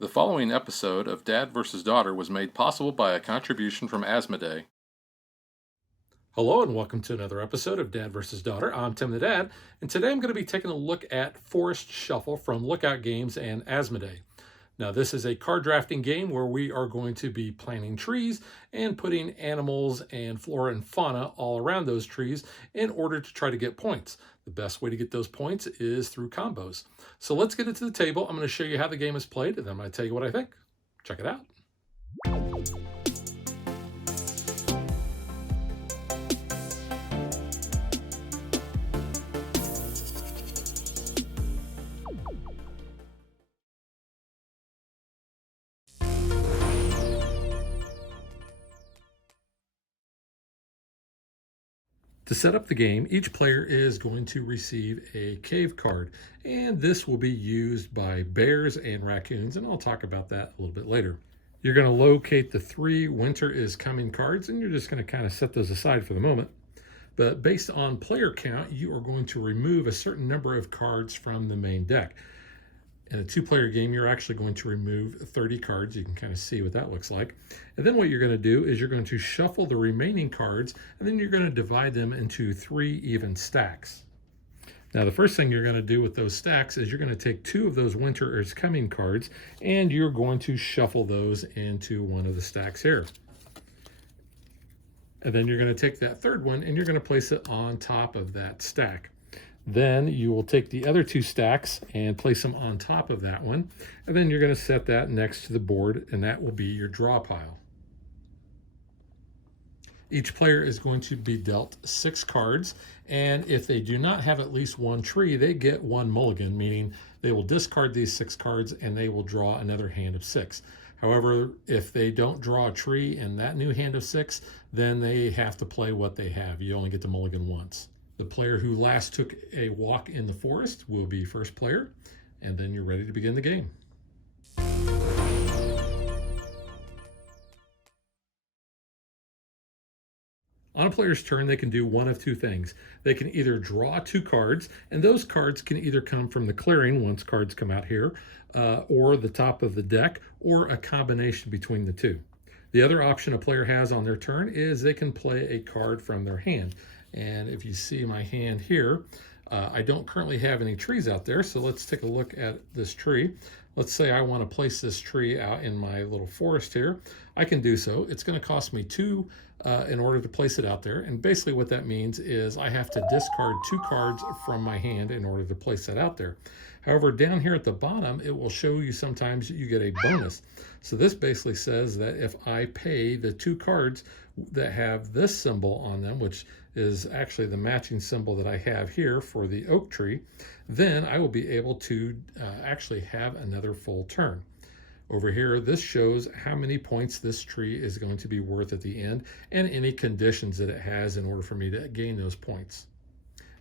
The following episode of Dad vs. Daughter was made possible by a contribution from Asmodee. Hello and welcome to another episode of Dad vs. Daughter. I'm Tim the Dad, and today I'm going to be taking a look at Forest Shuffle from Lookout Games and Asmodee. Now, this is a card drafting game where we are going to be planting trees and putting animals and flora and fauna all around those trees in order to try to get points. The best way to get those points is through combos. So let's get it to the table. I'm going to show you how the game is played, and then I'm going to tell you what I think. Check it out. To set up the game, each player is going to receive a cave card, and this will be used by bears and raccoons, and I'll talk about that a little bit later. You're going to locate the 3 Winter is Coming cards, and you're just going to kind of set those aside for the moment. But based on player count, you are going to remove a certain number of cards from the main deck. In a 2-player game, you're actually going to remove 30 cards. You can kind of see what that looks like. And then what you're going to do is you're going to shuffle the remaining cards, and then you're going to divide them into 3 even stacks. Now, the first thing you're going to do with those stacks is you're going to take 2 of those Winter is Coming cards, and you're going to shuffle those into one of the stacks here. And then you're going to take that third one, and you're going to place it on top of that stack. Then you will take the other 2 stacks and place them on top of that one. And then you're going to set that next to the board, and that will be your draw pile. Each player is going to be dealt 6 cards, and if they do not have at least 1 tree, they get 1 mulligan, meaning they will discard these 6 cards and they will draw another hand of 6. However, if they don't draw a tree in that new hand of 6, then they have to play what they have. You only get to mulligan once. The player who last took a walk in the forest will be first player, and then you're ready to begin the game. On a player's turn, they can do one of 2 things. They can either draw 2 cards, and those cards can either come from the clearing, once cards come out here, or the top of the deck, or a combination between the 2. The other option a player has on their turn is they can play a card from their hand. And if you see my hand here, I don't currently have any trees out there, so let's take a look at this tree. Let's say I want to place this tree out in my little forest here. I can do so. It's going to cost me 2 in order to place it out there, and basically what that means is I have to discard 2 cards from my hand in order to place that out there. However, down here at the bottom, it will show you sometimes you get a bonus. So this basically says that if I pay the 2 cards that have this symbol on them, which is actually the matching symbol that I have here for the oak tree, then I will be able to actually have another full turn. Over here, this shows how many points this tree is going to be worth at the end and any conditions that it has in order for me to gain those points.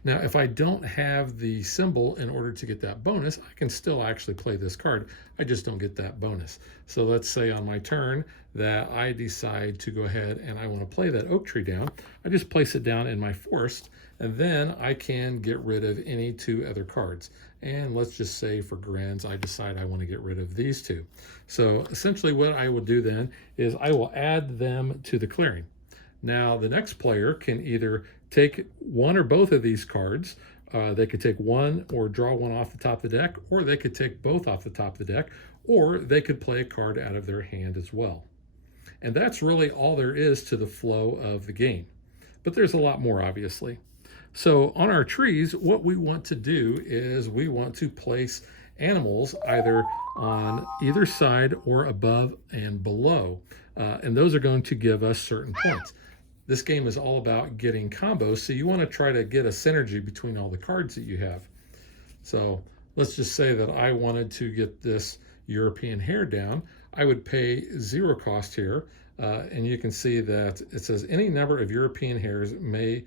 Now, if I don't have the symbol in order to get that bonus, I can still actually play this card. I just don't get that bonus. So let's say on my turn that I decide to go ahead and I want to play that oak tree down. I just place it down in my forest, and then I can get rid of any 2 other cards. And let's just say for grins, I decide I want to get rid of these 2. So essentially what I will do then is I will add them to the clearing. Now, the next player can either take 1 or both of these cards. They could take 1 or draw 1 off the top of the deck, or they could take both off the top of the deck, or they could play a card out of their hand as well. And that's really all there is to the flow of the game. But there's a lot more, obviously. So on our trees, what we want to do is we want to place animals either on either side or above and below. And those are going to give us certain points. This game is all about getting combos, so you want to try to get a synergy between all the cards that you have. So let's just say that I wanted to get this European hare down. I would pay 0 cost here, and you can see that it says any number of European hares may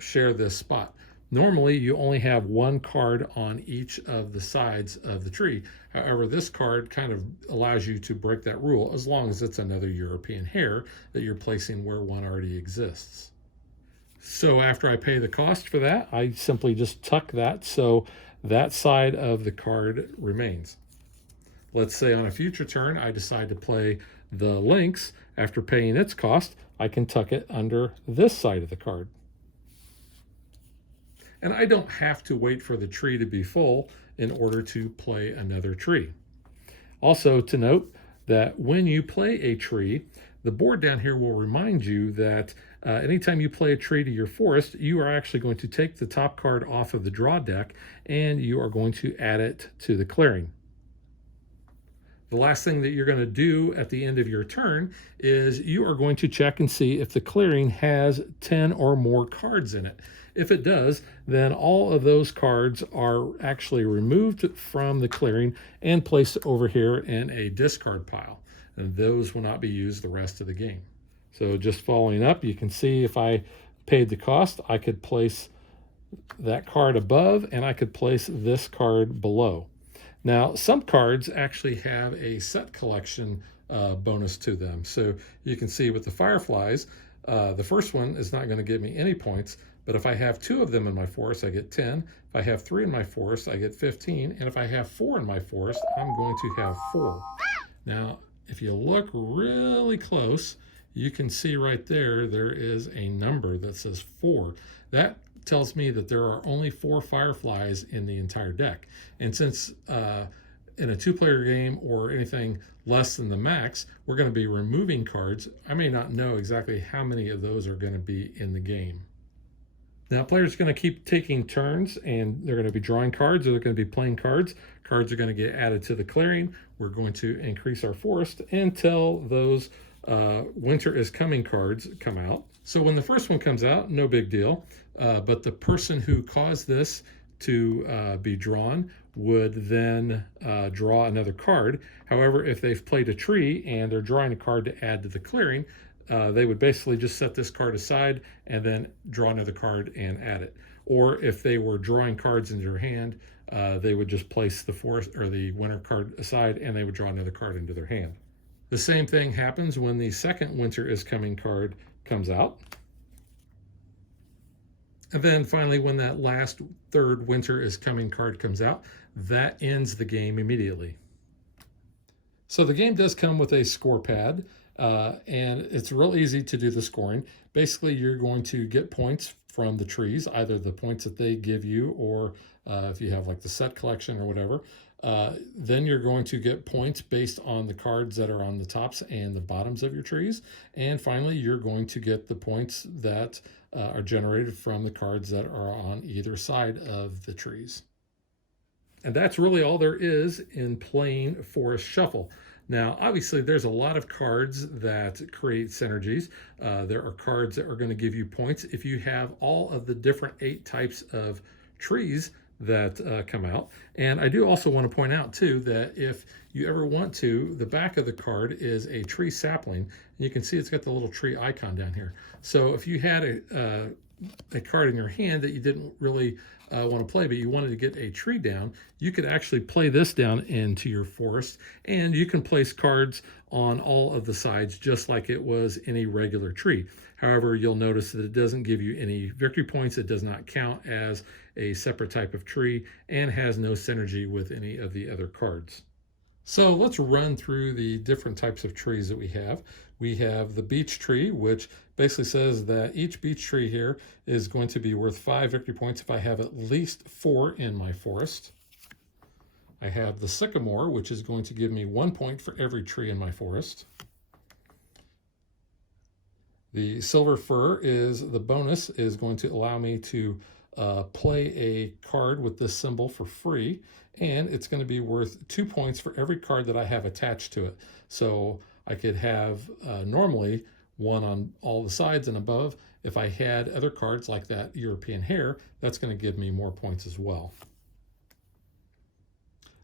share this spot. Normally, you only have 1 card on each of the sides of the tree. However, this card kind of allows you to break that rule as long as it's another European hare that you're placing where one already exists. So after I pay the cost for that, I simply just tuck that so that side of the card remains. Let's say on a future turn, I decide to play the lynx. After paying its cost, I can tuck it under this side of the card. And I don't have to wait for the tree to be full in order to play another tree. Also to note that when you play a tree, the board down here will remind you that anytime you play a tree to your forest, you are actually going to take the top card off of the draw deck and you are going to add it to the clearing. The last thing that you're going to do at the end of your turn is you are going to check and see if the clearing has 10 or more cards in it. If it does, then all of those cards are actually removed from the clearing and placed over here in a discard pile. And those will not be used the rest of the game. So just following up, you can see if I paid the cost, I could place that card above and I could place this card below. Now, some cards actually have a set collection bonus to them. So you can see with the fireflies, the first one is not going to give me any points, but if I have 2 of them in my forest, I get 10. If I have 3 in my forest, I get 15. And if I have 4 in my forest, I'm going to have 4. Now, if you look really close, you can see right there, there is a number that says 4. That tells me that there are only 4 fireflies in the entire deck. And since in a 2-player game or anything less than the max, we're going to be removing cards, I may not know exactly how many of those are going to be in the game. Now, players are going to keep taking turns and they're going to be drawing cards or they're going to be playing cards. Cards are going to get added to the clearing. We're going to increase our forest until those winter is coming cards come out. So when the first one comes out, no big deal. But the person who caused this to be drawn would then draw another card. However, if they've played a tree and they're drawing a card to add to the clearing, they would basically just set this card aside and then draw another card and add it. Or if they were drawing cards into their hand, they would just place the forest or the winter card aside and they would draw another card into their hand. The same thing happens when the second winter is coming card comes out. And then finally, when that last third winter is coming card comes out, that ends the game immediately. So the game does come with a score pad, and it's real easy to do the scoring. Basically, you're going to get points from the trees, either the points that they give you or if you have like the set collection or whatever. Then you're going to get points based on the cards that are on the tops and the bottoms of your trees. And finally, you're going to get the points that are generated from the cards that are on either side of the trees. And that's really all there is in playing Forest Shuffle. Now, obviously, there's a lot of cards that create synergies. There are cards that are going to give you points if you have all of the different 8 types of trees that come out. And I do also want to point out too that if you ever want to, the back of the card is a tree sapling. You can see it's got the little tree icon down here. So if you had a card in your hand that you didn't really want to play, but you wanted to get a tree down, you could actually play this down into your forest, and you can place cards on all of the sides just like it was any regular tree. However, you'll notice that it doesn't give you any victory points. It does not count as a separate type of tree and has no synergy with any of the other cards. So let's run through the different types of trees that we have. We have the beech tree, which basically says that each beech tree here is going to be worth 5 victory points if I have at least 4 in my forest. I have the sycamore, which is going to give me 1 point for every tree in my forest. The silver fir is the bonus, is going to allow me to play a card with this symbol for free, and it's going to be worth 2 points for every card that I have attached to it. So I could have normally 1 on all the sides and above. If I had other cards like that European hare, that's going to give me more points as well.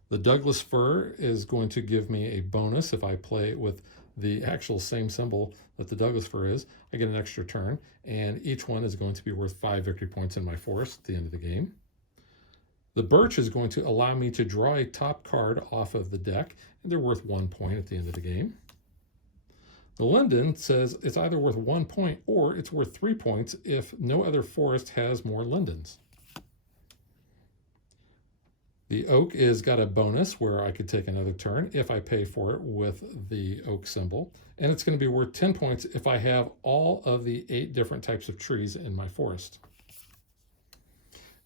The Douglas fir is going to give me a bonus if I play with the actual same symbol that the Douglas fir is. I get an extra turn, and each one is going to be worth 5 victory points in my forest at the end of the game. The birch is going to allow me to draw a top card off of the deck, and they're worth 1 point at the end of the game. The linden says it's either worth 1 point or it's worth 3 points if no other forest has more lindens. The oak is got a bonus where I could take another turn if I pay for it with the oak symbol. And it's going to be worth 10 points if I have all of the 8 different types of trees in my forest.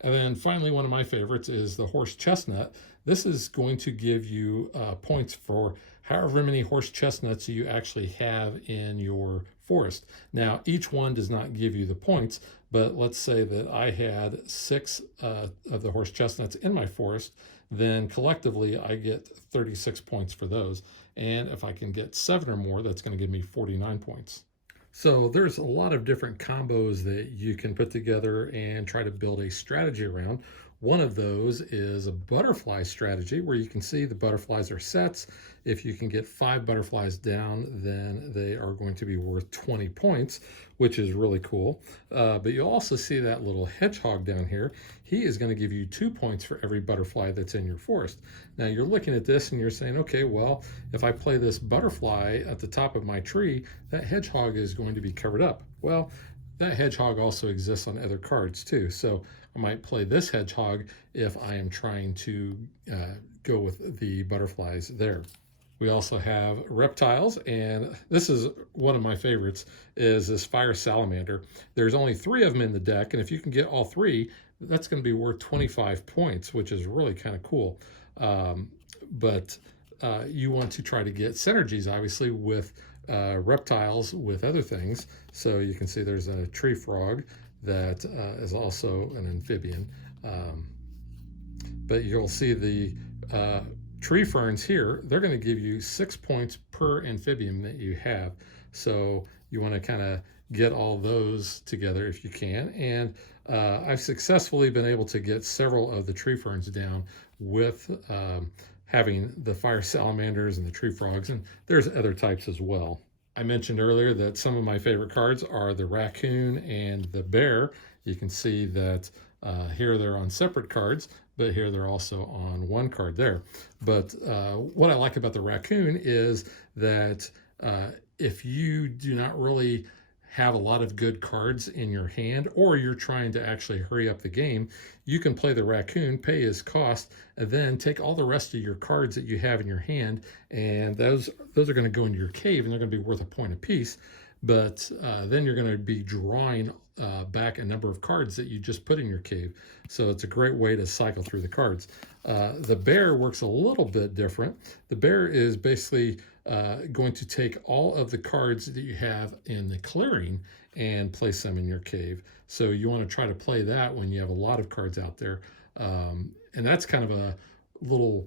And then finally, one of my favorites is the horse chestnut. This is going to give you points for however many horse chestnuts you actually have in your forest. Now, each one does not give you the points, but let's say that I had 6 of the horse chestnuts in my forest, then collectively I get 36 points for those. And if I can get 7 or more, that's going to give me 49 points. So there's a lot of different combos that you can put together and try to build a strategy around. One of those is a butterfly strategy where you can see the butterflies are sets. If you can get 5 butterflies down, then they are going to be worth 20 points, which is really cool. But you'll also see that little hedgehog down here. He is going to give you 2 points for every butterfly that's in your forest. Now you're looking at this and you're saying, okay, well, if I play this butterfly at the top of my tree, that hedgehog is going to be covered up. Well, that hedgehog also exists on other cards too. So I might play this hedgehog if I am trying to go with the butterflies there. We also have reptiles, and this is one of my favorites, is this fire salamander. There's only 3 of them in the deck, and if you can get all 3, that's going to be worth 25 points, which is really kind of cool. But you want to try to get synergies, obviously, with reptiles with other things. So you can see there's a tree frog that is also an amphibian. But you'll see the tree ferns here, they're going to give you 6 points per amphibian that you have. So you want to kind of get all those together if you can. And I've successfully been able to get several of the tree ferns down with having the fire salamanders and the tree frogs, and there's other types as well. I mentioned earlier that some of my favorite cards are the raccoon and the bear. You can see that here they're on separate cards, but here they're also on one card there. But what I like about the raccoon is that if you do not really have a lot of good cards in your hand, or you're trying to actually hurry up the game, you can play the raccoon, pay his cost, and then take all the rest of your cards that you have in your hand, and those are going to go into your cave, and they're going to be worth a point apiece. But then you're going to be drawing back a number of cards that you just put in your cave. So it's a great way to cycle through the cards. The bear works a little bit different. The bear is basically going to take all of the cards that you have in the clearing and place them in your cave. So you want to try to play that when you have a lot of cards out there. And that's kind of a little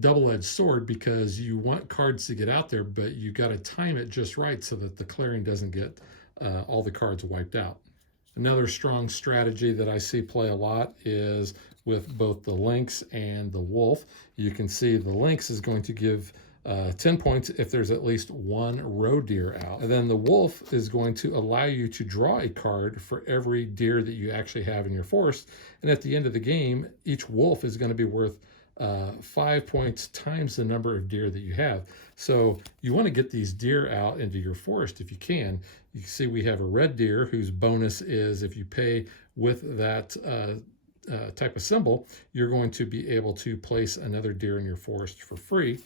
double-edged sword because you want cards to get out there, but you got to time it just right so that the clearing doesn't get all the cards wiped out. Another strong strategy that I see play a lot is with both the lynx and the wolf. You can see the lynx is going to give 10 points if there's at least 1 roe deer out. And then the wolf is going to allow you to draw a card for every deer that you actually have in your forest. And at the end of the game, each wolf is going to be worth 5 points times the number of deer that you have. So you want to get these deer out into your forest if you can. You can see we have a red deer whose bonus is if you pay with that type of symbol, you're going to be able to place another deer in your forest for free.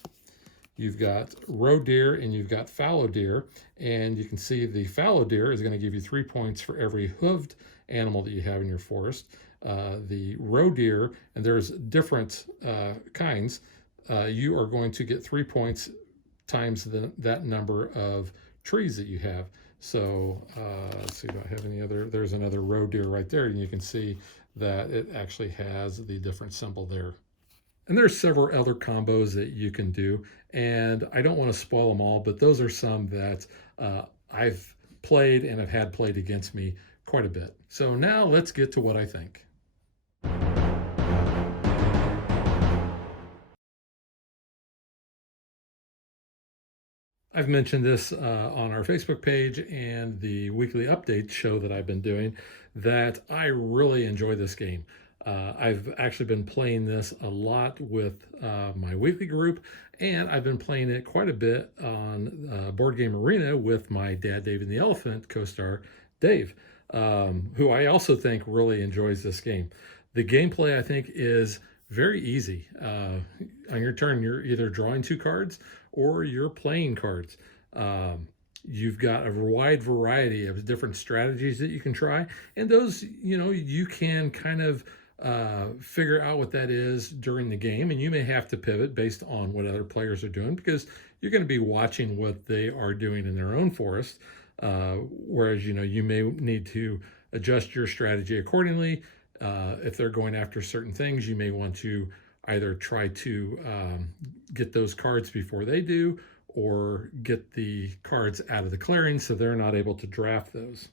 You've got roe deer and you've got fallow deer, and you can see the fallow deer is going to give you 3 points for every hooved animal that you have in your forest. The roe deer, and there's different kinds, you are going to get 3 points times that number of trees that you have. So let's see, do I have any other? There's another roe deer right there, and you can see that it actually has the different symbol there. And there's several other combos that you can do, and I don't want to spoil them all, but those are some that I've played and have had played against me quite a bit. So now let's get to what I think. I've mentioned this on our Facebook page and the weekly update show that I've been doing, that I really enjoy this game. I've actually been playing this a lot with my weekly group, and I've been playing it quite a bit on Board Game Arena with my dad, Dave and the Elephant co-star, Dave, who I also think really enjoys this game. The gameplay, I think, is Very easy. On your turn, you're either drawing two cards or you're playing cards. You've got a wide variety of different strategies that you can try, and those, you can kind of figure out what that is during the game, and you may have to pivot based on what other players are doing because you're going to be watching what they are doing in their own forest. Whereas, you may need to adjust your strategy accordingly. If they're going after certain things, you may want to either try to get those cards before they do, or get the cards out of the clearing so they're not able to draft those.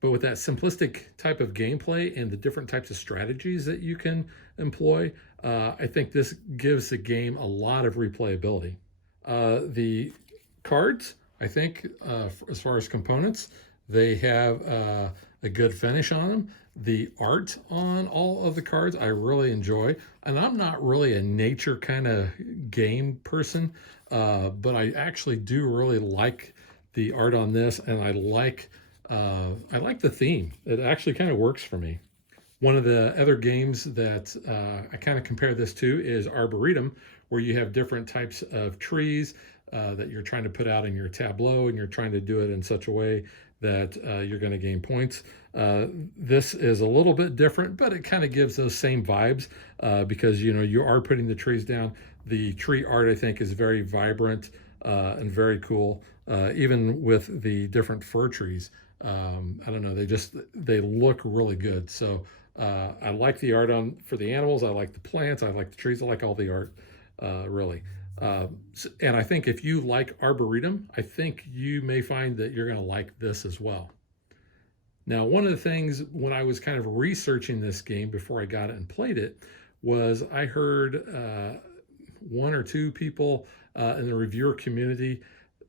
But with that simplistic type of gameplay and the different types of strategies that you can employ, I think this gives the game a lot of replayability. The cards, I think, as far as components, they have a good finish on them. The art on all of the cards I really enjoy, and I'm not really a nature kind of game person, but I actually do really like the art on this, and I like the theme. It actually kind of works for me. One of the other games that I kind of compare this to is Arboretum, where you have different types of trees that you're trying to put out in your tableau, and you're trying to do it in such a way that you're going to gain points. This is a little bit different, but it kind of gives those same vibes because you are putting the trees down. The tree art, I think, is very vibrant and very cool, even with the different fir trees. I don't know, they look really good. So I like the art for the animals. I like the plants. I like the trees. I like all the art, really. And I think if you like Arboretum, I think you may find that you're going to like this as well. Now, one of the things when I was kind of researching this game before I got it and played it was I heard one or two people in the reviewer community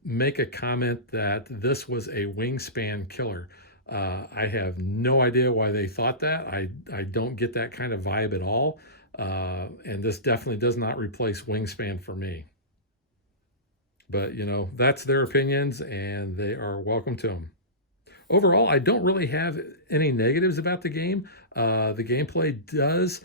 make a comment that this was a wingspan killer. I have no idea why they thought that. I don't get that kind of vibe at all. And this definitely does not replace wingspan for me. But, that's their opinions, and they are welcome to them. Overall, I don't really have any negatives about the game. The gameplay does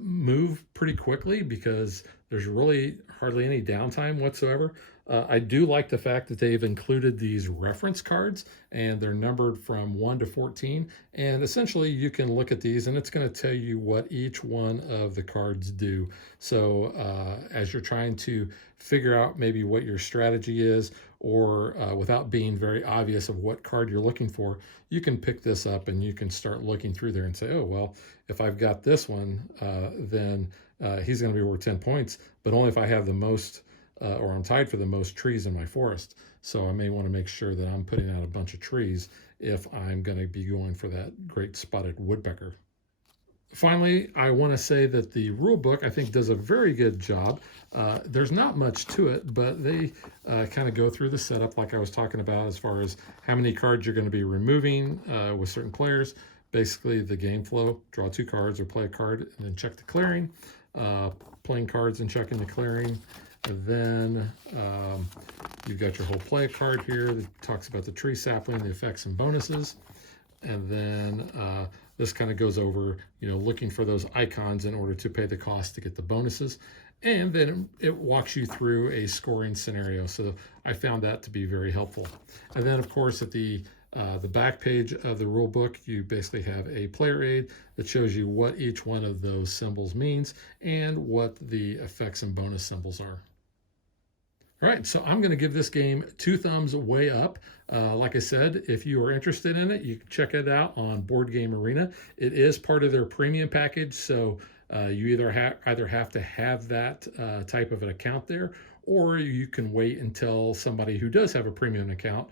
move pretty quickly because there's really hardly any downtime whatsoever. I do like the fact that they've included these reference cards, and they're numbered from 1 to 14. And essentially, you can look at these, and it's going to tell you what each one of the cards do. So as you're trying to figure out maybe what your strategy is, or without being very obvious of what card you're looking for, you can pick this up and you can start looking through there and say, oh, well, if I've got this one, then he's going to be worth 10 points, but only if I have the most or I'm tied for the most trees in my forest. So I may want to make sure that I'm putting out a bunch of trees if I'm going to be going for that great spotted woodpecker. Finally, I want to say that the rule book, I think, does a very good job. There's not much to it, but they kind of go through the setup like I was talking about as far as how many cards you're going to be removing with certain players. Basically, the game flow, draw 2 cards or play a card and then check the clearing. Playing cards and checking the clearing. And then you've got your whole play card here that talks about the tree sapling, the effects and bonuses. And then this kind of goes over, looking for those icons in order to pay the cost to get the bonuses. And then it walks you through a scoring scenario. So I found that to be very helpful. And then, of course, at the back page of the rule book, you basically have a player aid that shows you what each one of those symbols means and what the effects and bonus symbols are. All right, so I'm going to give this game 2 thumbs way up. Like I said, if you are interested in it, you can check it out on Board Game Arena. It is part of their premium package, so you either have to have that type of an account there, or you can wait until somebody who does have a premium account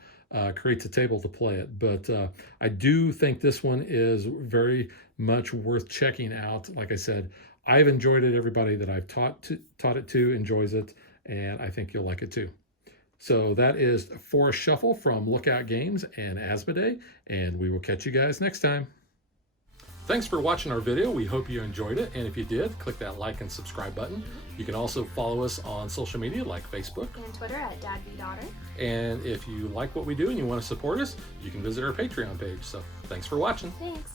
creates a table to play it. But I do think this one is very much worth checking out. Like I said, I've enjoyed it. Everybody that I've taught it to enjoys it, and I think you'll like it too. So that is Forest Shuffle from Lookout Games and Asmodee, and we will catch you guys next time. Thanks for watching our video. We hope you enjoyed it, and if you did, click that like and subscribe button. You can also follow us on social media like Facebook and Twitter at DadBeDaughter. And if you like what we do and you want to support us, you can visit our Patreon page. So thanks for watching. Thanks.